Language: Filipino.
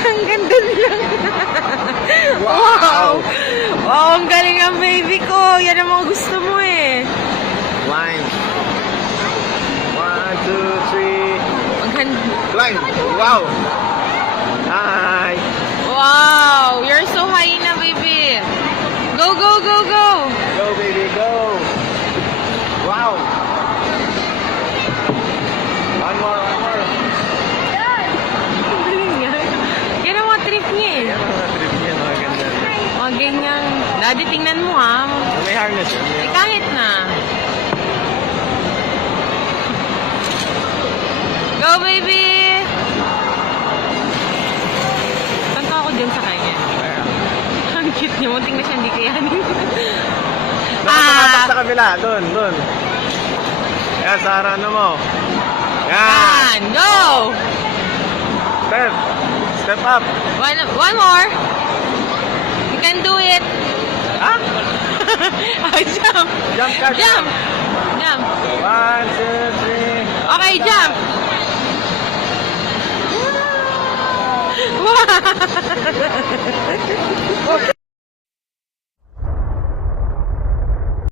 Ang ganda niya. Wow! Wow, ang galing ang baby ko. Yan ang mga gusto mo eh. Climb. 1, 2, 3. Ang ganda. Climb. Wow. Hi. Wow! You're so high na, baby. Go, go, go, go! Go, baby, go. Wow. One more, one more. Ang galing niya. Yan ang mga trip niya eh. Yan ang trip niya, mga ganda. Mga ganyan. Daddy, tingnan mo ha. May harness yun. Eh, kahit na. Go, baby! Kanto ako dyan sa kanya. Ang cute niya. Munting na siya, hindi kayanin. Nakatapak sa kabila. Doon, doon. Yan, sa harano mo. Yan. Yan! Go! Step. Step up. One more. You can do it. Ha? Jump. Jump ka. Jump. Jump. 1, 2, 3. Okay, jump. Wow!